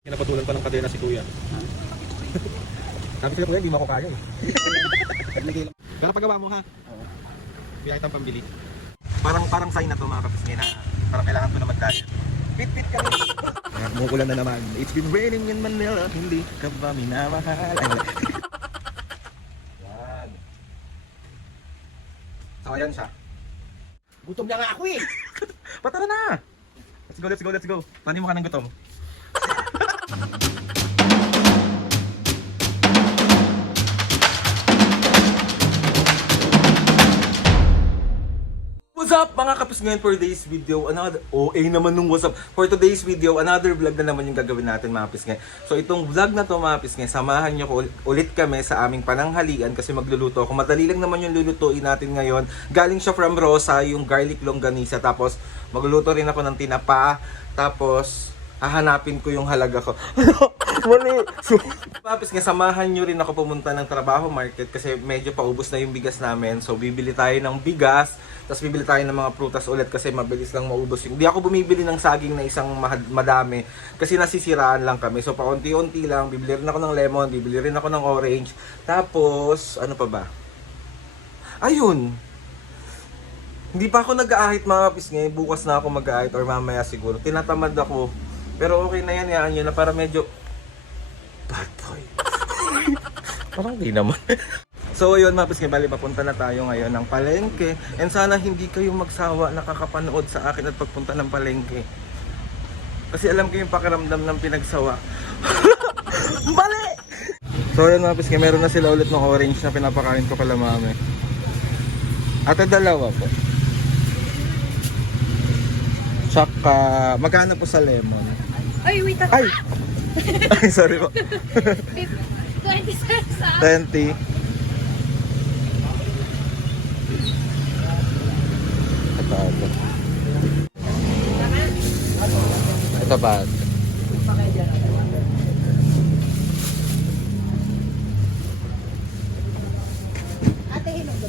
Pinapatulan pa ng kadena si kuya. Sabi sila kuya, hindi mo ako kaya eh. Pero paggawa mo ha. Oo. Kaya kitang pambili. Parang sign na to mga kapis na parang kailangan ko na magdaya. Pit kami. Umuulan na naman. It's been raining in Manila. Hindi ka ba minamahal? Yan. So ayan siya. Gutom na nga ako eh. Patara na! Let's go. Paano mo ka ng gutom? What's up mga kapis, ngayon for today's video, naman nung what's up. For today's video, another vlog na naman yung gagawin natin mga kapis ngayon. So itong vlog na to mga kapis ngayon, samahan nyo ulit kami sa aming pananghalian kasi magluluto ako. Madali lang naman yung lulutuin natin ngayon. Galing siya from Rosa, yung garlic longganisa. Tapos magluluto rin ako ng tinapa. Tapos hahanapin ko yung halaga ko. Mali! Papis nga, samahan nyo rin ako pumunta ng trabaho market kasi medyo paubos na yung bigas namin. So bibili tayo ng bigas, tapos bibili tayo ng mga prutas ulit kasi mabilis lang maubos. Hindi ako bumibili ng saging na isang madami kasi nasisiraan lang kami. So paunti-unti lang, bibili rin ako ng lemon, bibili rin ako ng orange. Tapos, ano pa ba? Ayun! Hindi pa ako nag-aahit mga kapis ngayon. Bukas na ako mag-aahit or mamaya siguro. Tinatamad ako. Pero okay na yan, yaan yun na para medyo bad boy. Parang di naman. So yun mga kapis ngayon, bali papunta na tayo ngayon ng palengke. And sana hindi kayo magsawa nakakapanood sa akin at pagpunta ng palengke. Kasi alam ko yung pakiramdam ng pinagsawa. Bali! So yun mga kapis ngayon, meron na sila ulit ng orange na pinapakain ko kala mami. Ate dalawa po. Tsaka, magkano po sa lemon? Ay, wait ako. Ay! Ay, sorry po. 20 cents ah. 20. Ito ba? Ate, hinog ba?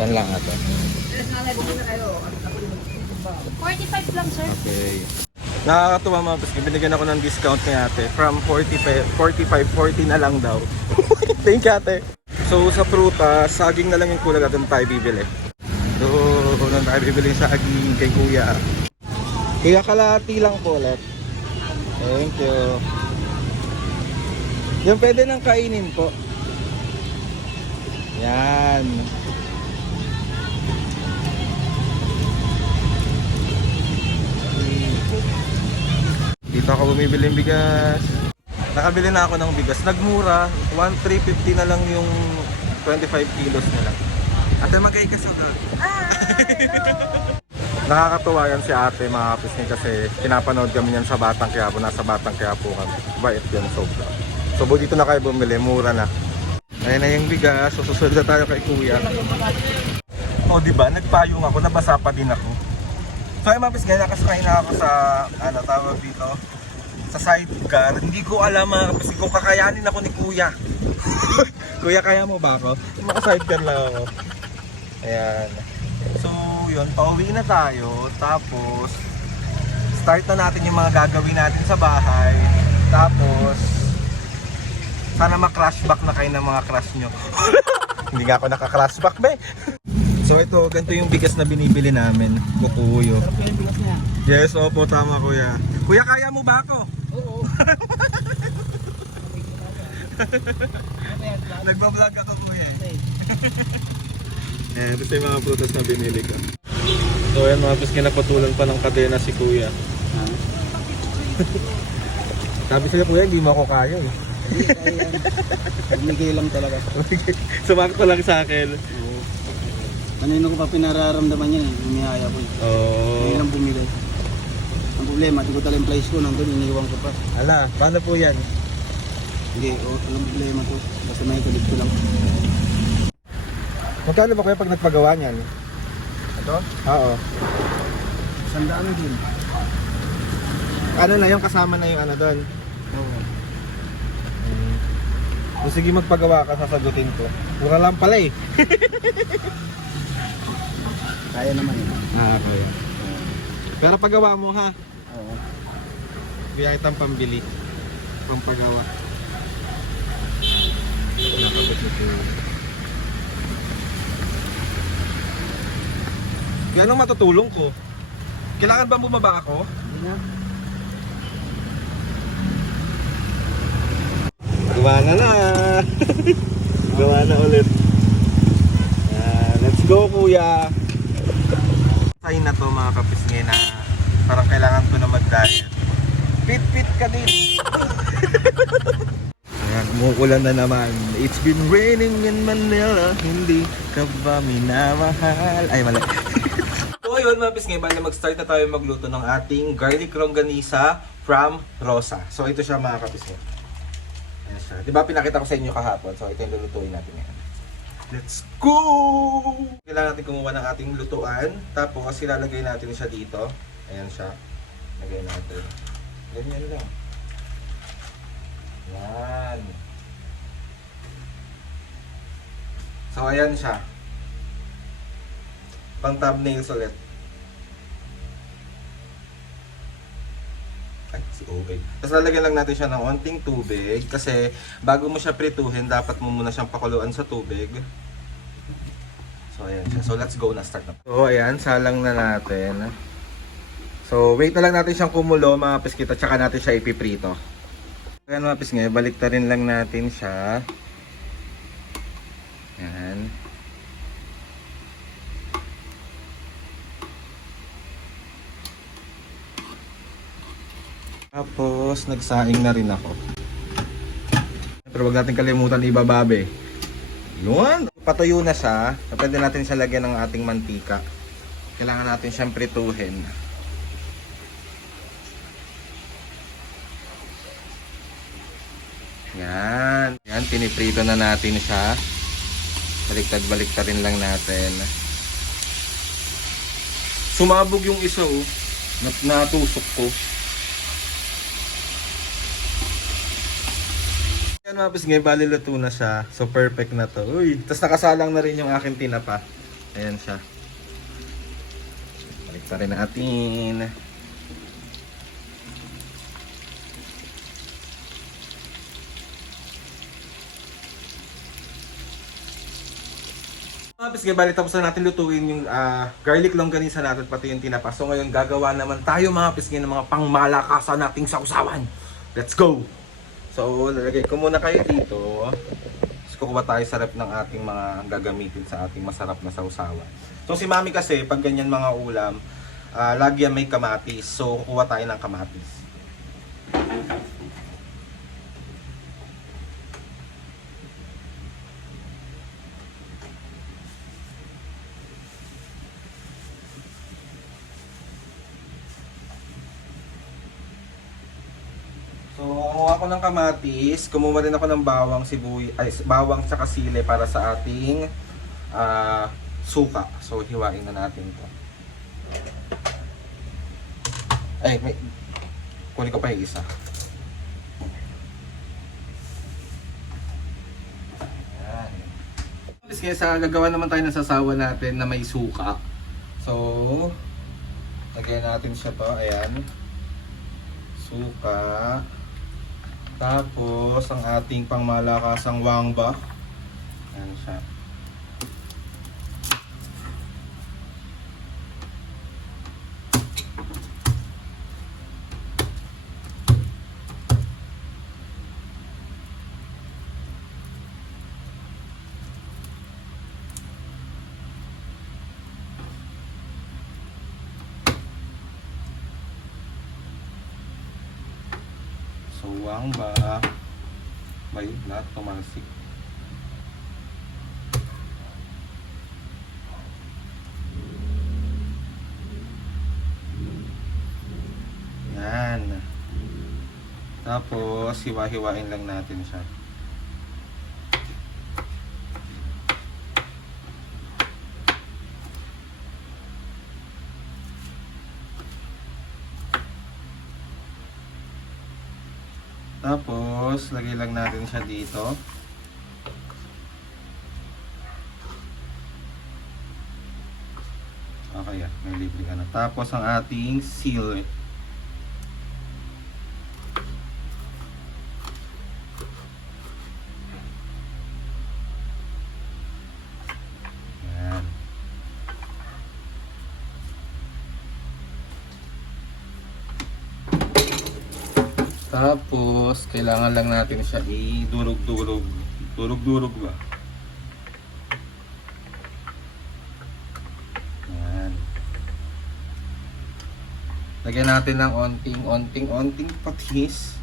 Yan lang ate. 45 lang, sir. Okay. Nakakatuwa mga paski, binigyan ako ng discount ni ate. From 45, 40 na lang daw. Thank you ate. So sa pruta, saging na lang yung kulang natin tayo bibili. So, kung tayo bibili yung saging kay kuya. Kaya kalahati lang po ulit. Thank you. Yung pwede nang kainin po. Yan. Dito ako bumibili ng bigas. Nakabili na ako ng bigas. Nagmura. 1,350 na lang yung 25 kilos nila. Ate, magay ka sa doon. Nakakatuwa yan si ate mga kapis niya kasi pinapanood kami yan sa Batang Quiapo. Nasa Batang Quiapo kami. Bait yan sobra. So dito na kayo bumili. Mura na. Ayan na yung bigas. So susunod na tayo kay kuya. O diba? Nagpayong ako. Nabasa pa din ako. So ay mapis ngayon, nakasakay na ako sa, tawag dito, sa sidecar. Hindi ko alam mga kapis kung kakayanin ako ni kuya. Kuya, kaya mo ba ako? Maka-sidecar lang ako. Ayan. So yun, pauwi na tayo. Tapos, start na natin yung mga gagawin natin sa bahay. Tapos, sana ma-crashback na kayo ng mga crush nyo. Hindi nga ako naka-crashback ba eh. So ito, ganito yung bigas na binibili namin. Kukuyo. Yes, opo, tama kuya. Kuya, kaya mo ba ako? Oo. Nagbablog ako kuya eh. Ito yung mga prutas na binili ko. So yan mga pis, kinapatulan pa ng kadena si kuya. Sabi sila kuya, hindi mo ako kaya eh. Bumigay lang talaga. Sumakot ko lang sa akin. Oo. Kanino ko pa pinararamdaman yan eh. Umihaya ko eh. Ngayon lang bumigay. Ang problema, di ko talaga yung place ko. Nandun, iniiwan ko pa. Ala, paano po yan? Hindi, walang problema to. Basta may kulit ko lang. Magkano ba kuya pag nagpagawa niyan? Ito? Oo. Sandaan din. Ano na yung kasama na yung ano doon? Oo. So, sige magpagawa ka, sasagutin ko. Mura lang pala eh. Kaya naman yun. Kaya. Pero pagawa mo ha. Oo. Biyaya kitang pambili. Pampagawa. Nakabot ito. Kaya anong matutulong ko? Kailangan ba bumaba ako? Hindi na. Gawa na na! Gawa na ulit. Let's go kuya! Sign na to mga kapisngi na parang kailangan ko na mag-diet. Fit ka din! Ayan, umuulan na naman. It's been raining in Manila. Hindi ka ba minamahal? Ay, mali. So ayun mga pisngi, bali mag-start na tayo magluto ng ating garlic longganisa from Rosa. So ito siya mga kapisngi. Ayan siya. Diba pinakita ko sa inyo kahapon? So ito yung lulutuin natin ngayon. Let's go! Kailangan natin kumuha ng ating lutuan. Tapos ilalagay natin siya dito. Ayan siya. Lagay natin. Ganyan lang. Yan. So ayan siya. Pang thumbnails ulit. Ay, si okay. Tapos lalagyan lang natin siya ng onting tubig. Kasi bago mo siya prituhin, dapat mo muna siyang pakuluan sa tubig. So ayan siya. So let's go na, start na. So ayan, salang na natin. So wait na lang natin siyang kumulo mga piskita. Tsaka natin siya ipiprito. Ayan mga pisngi, balik na rin lang natin siya. Ayan. Tapos nagsaing na rin ako. Pero wag natin kalimutan ibababe. Yun! Patuyo na siya. Pwede natin siya lagyan ng ating mantika. Kailangan natin siyang prituhin. Yan. Yan, piniprito na natin siya. Baliktad rin lang natin. Sumabog yung isa oh. Natusok ko. Yan mga pisngi, bali luto na siya. So perfect na to. Uy, tapos nakasalang na rin yung aking tinapa. Ayan siya. Baliktad rin natin. Pisngi, bali tapos na natin lutuin yung garlic longganisa natin pati yung tinapa. So ngayon gagawa naman tayo mga pisngi ng mga pangmalakasan nating sausawan. Let's go! So lalagay ko muna kayo dito. Tapos kukuha tayo sa rep ng ating mga gagamitin sa ating masarap na sausawan. So si mami kasi pag ganyan mga ulam, lagi yan may kamatis. So kukuha tayo ng kamatis. So, kumuha ko ng kamatis, kumuha rin ako ng bawang, bawang tsaka sili para sa ating suka. So, hiwain na natin to. Ay, kunin ko pa yung isa. Ayan. Kaya gagawa naman tayo ng sasawa natin na may suka. So, lagyan natin siya to. Ayan. Suka. Tapos, ang ating pangmalakasang wangba. Ayan siya. So, wangba. May lahat tumalsik. Yan. Tapos, hiwa-hiwain lang natin siya. Tapos, lagay lang natin siya dito. Okay, may libre ka na. Tapos, ang ating seal. Tapos, kailangan lang natin siya idurog-durog. Durog-durog ba? Yan. Lagyan natin ng onting patis.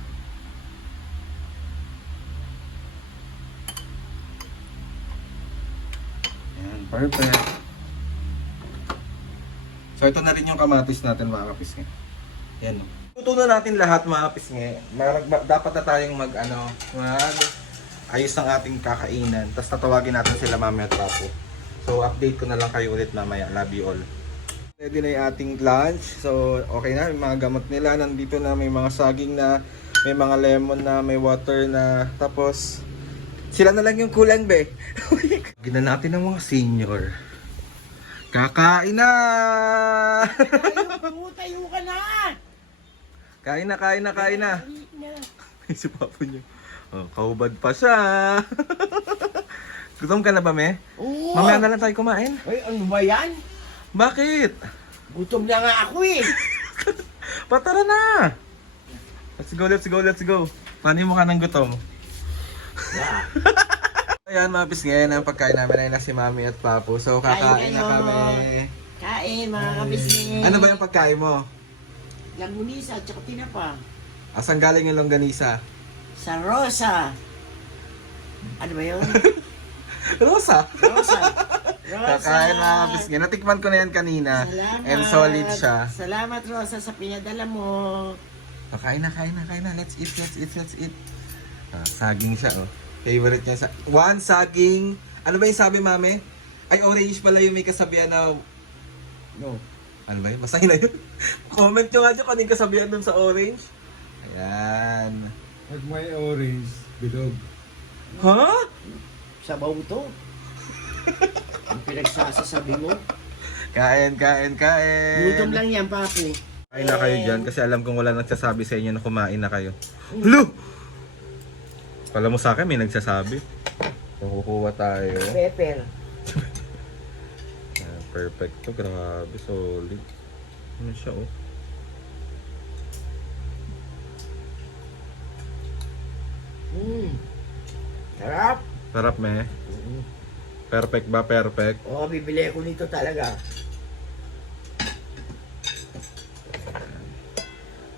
Yan, perfect. So ito na rin yung kamatis natin mga kapisngi. Yan. Luto na natin lahat mga kapisngi. Dapat na tayong mag ayos ng ating kakainan. Tapos tatawagin natin sila mamaya at papo. So update ko na lang kayo ulit mamaya. Love you all. Ready na yung ating lunch. So okay na, may mga gamot nila. Nandito na, may mga saging na, may mga lemon na, may water na. Tapos sila na lang yung kulang be. Gina natin ng mga senior. Kakain na! Tayo ka na! Kain na. Si Papo niya. Oh, kaubad pa siya. Gutom ka na ba, me? Oo. Mamaya na lang tayo kumain. Ay, ano ba yan? Bakit? Gutom na nga ako eh. Patara na! Let's go. Paano yung mukha ng gutom? Ayan, mga pisngi, ang pagkain namin ay na si Mami at Papo. So, kakain na kayo. kami. Kain mga kabisnes. Ano ba yung pagkain mo? Langgunisa at saka tinapa. Asan galing yung longganisa? Sa Rosa. Ano ba yun? Rosa! Rosa. Kakain mga pisngi. Natikman ko na yan kanina. Salamat. And solid siya. Salamat Rosa sa pinadala mo. Kain na. Let's eat. Saging siya, oh. Favorite niya sa... One saging... Ano ba yung sabi, mami? Ay, orange pala yung may kasabihan na... No. Ano ba yun? Basahin na yun. Comment nyo nga dyan kung ano yung kasabihan dun sa orange. Ayan. Pag may orange, bilog. Ha? Sabaw to. Ang pinagsasasabi mo. Kain. Gutom lang yan, papi. Kain na kayo dyan kasi alam kong wala nagsasabi sa inyo na kumain na kayo. Hello! Kala mo sa akin may nagsasabi. So, kukuha tayo. Pepper. Ayan, perfect to. Grabe, solid. Ano siya, oh. Sarap. Sarap, me. Perfect ba? Perfect. Oo, bibili ako nito talaga.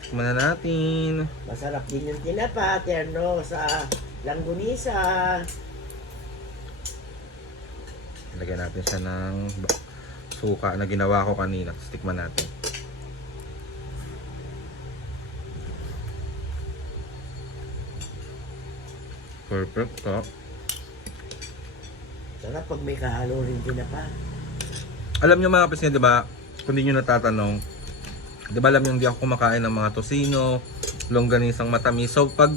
Tikman na natin. Masarap din yung tinapa, terno sa langgunisa. Lagyan natin siya ng suka na ginawa ko kanina. Tapos tikman natin. Perfect to. Sarap pag may kahalo rin tinapa. Alam nyo mga kapis niya, di ba? Kung di nyo natatanong, di ba alam nyo hindi ako kumakain ng mga tosino, longganisang matamis. So pag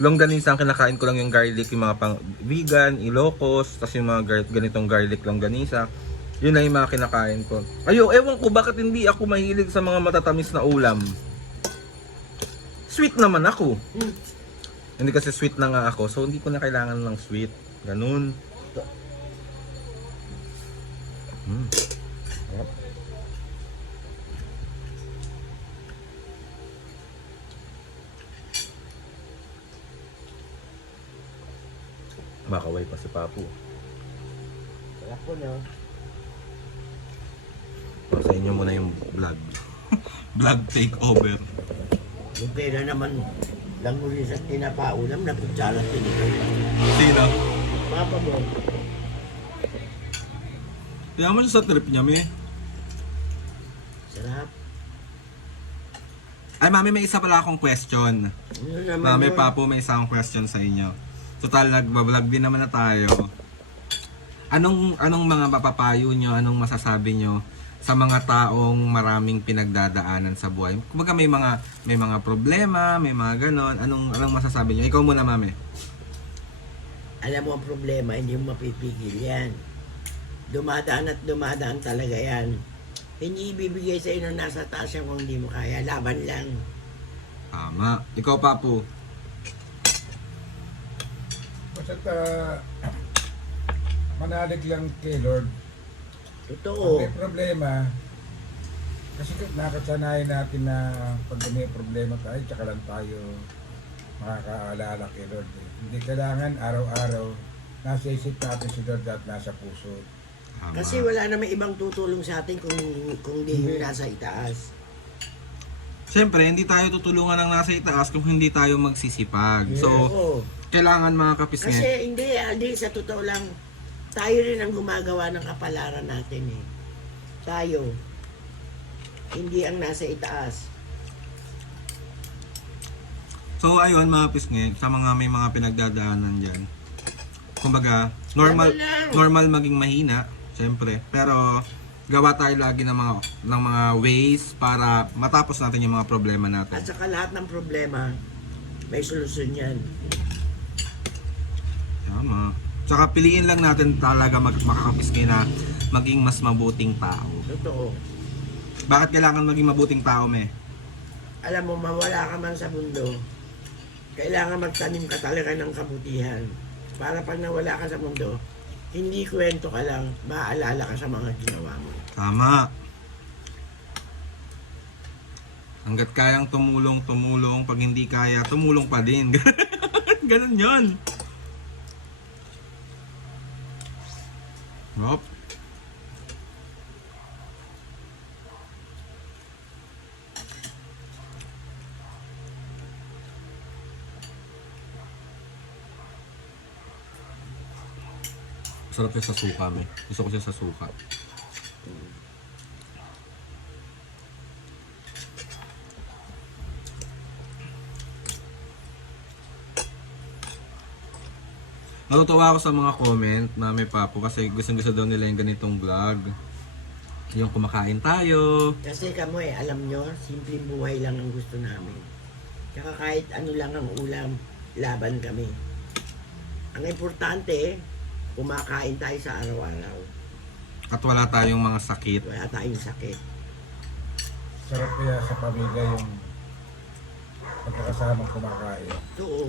longganisang kinakain ko lang yung garlic, yung mga pang vegan, Ilocos, tapos yung mga ganitong garlic longganisa. Yun na yung mga kinakain ko. Ewan ko bakit hindi ako mahilig sa mga matatamis na ulam. Sweet naman ako. Hindi kasi sweet na nga ako, so hindi ko na kailangan ng sweet. Ganun. Sarap. Makaway pa si Papu. Sarap po, no? Sa inyo muna yung vlog. Vlog takeover. Yung pera naman, langgunisa at tinapa, ulam na kutsara tinito. Sino? Papa mo. Kaya mo siya sa trip niya, me. Sarap. Ay, mami, may isa pala akong question. Ano naman Mami, yun? Papu, may isa akong question sa inyo. Total, nagbablog din naman na tayo. Anong mga mapapayo nyo, anong masasabi nyo sa mga taong maraming pinagdadaanan sa buhay? Kumbaga may mga problema, may mga ganon. Anong masasabi nyo? Ikaw muna, mami. Alam mo ang problema, hindi mo mapipigil yan. Dumadaan at dumadaan talaga yan. Hindi ibibigay sa inyo nasa taas yan kung hindi mo kaya. Laban lang. Tama. Ikaw, Papu. Basta manalig lang kay Lord. Totoo. Pag may problema, Kasi nakasanayan natin na pag may problema tayo, tsaka lang tayo makakaalala kay Lord. Hindi kailangan araw-araw nasa isip natin si Lord at nasa puso. Tama. Kasi wala naman ibang tutulong sa atin kung di yung nasa itaas. Siyempre, hindi tayo tutulungan ng nasa itaas kung hindi tayo magsisipag. So, Oo. kailangan mga kapisngi. Kasi hindi, sa totoo lang, tayo rin ang gumagawa ng kapalaran natin eh. Tayo. Hindi ang nasa itaas. So, ayun mga pisngi, sa mga may mga pinagdadaanan dyan. Kumbaga, normal maging mahina, siyempre. Pero, gawa tayo lagi ng mga ways para matapos natin yung mga problema At natin. saka lahat ng problema, may solusyon yan. Tama. Tsaka piliin lang natin talaga makakapisngi na maging mas mabuting tao. Totoo. Bakit kailangan maging mabuting tao, me? Alam mo, mawala ka man sa mundo, kailangan magtanim ka talaga ng kabutihan. Para pag nawala ka sa mundo, hindi kwento ka lang, maaalala ka sa mga ginawa mo. Tama. Hanggat kayang tumulong. Pag hindi kaya, tumulong pa din. Ganun yun. Hop. Sarap siya sa suka, me. Gusto ko siya sa suka. Natutuwa ako sa mga comment na may papo kasi gusto daw nila yung ganitong vlog. Yung kumakain tayo. Kasi kamo alam nyo, simpleng buhay lang ang gusto namin. Tsaka kahit ano lang ang ulam, laban kami. Ang importante, kumakain tayo sa araw-araw. At wala tayong mga sakit. Wala tayong sakit. Sarap kaya sa pamilya yung pagkakasamang kumakain. Oo.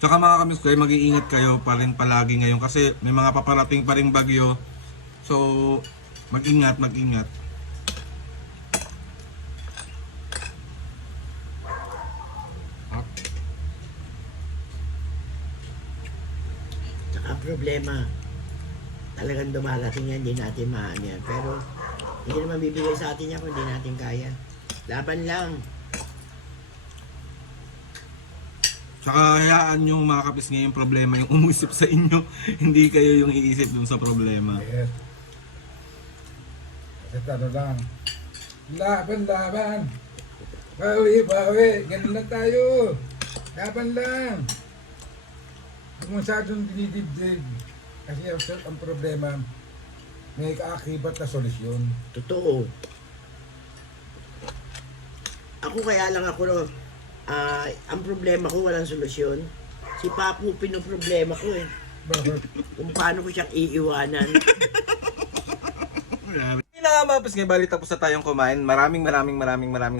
Tsaka mga kamiskoy, mag-iingat kayo pa rin palagi ngayon kasi may mga paparating pa ring bagyo. So, mag-ingat. Tsaka problema, talagang dumarating yan, hindi natin maan yan. Pero, hindi naman bibigay sa atin yan kung hindi natin kaya. Laban lang. Tsaka hayaan nyo mga kapisngi yung problema yung umusip sa inyo. Hindi kayo yung iisip dun sa problema. Yes. Kasi ano lang, laban. Bawi. Ganun lang tayo. Laban lang. Huwag masyadong dinidibdig. Kasi ang problema, may kaakibat na solusyon. Totoo. Ako kaya lang ako, ang problema ko walang solusyon. Si Papu pinoproblema ko eh. Kung paano ko siyang iiwanan. Hindi na nga mga kapisngi, bali tapos na tayong kumain. Maraming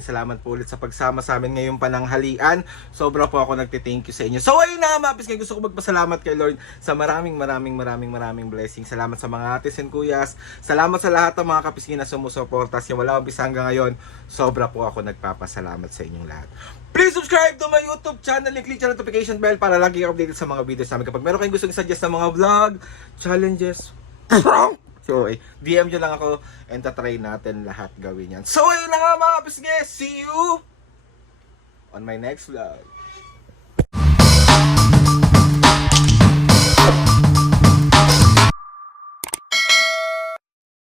salamat po ulit sa pagsama sa amin ngayong pananghalian. Sobra po ako nagte-thank you sa inyo. So ayun na nga mga kapisngi, gusto ko magpasalamat kay Lord sa maraming blessings. Salamat sa mga atis and kuyas. Salamat sa lahat ng mga kapisngi na sumusuporta. Wala umpisa hanggang ngayon. Sobra po ako nagpapasalamat sa inyong lahat. Please subscribe to my YouTube channel and click the notification bell para lagi updated sa mga videos namin. Kapag meron kayong gusto i-suggest na mga vlog, challenges, so, DM nyo lang ako and tatry natin lahat gawin yan. So, ayun na nga mga kapisngi. See you on my next vlog.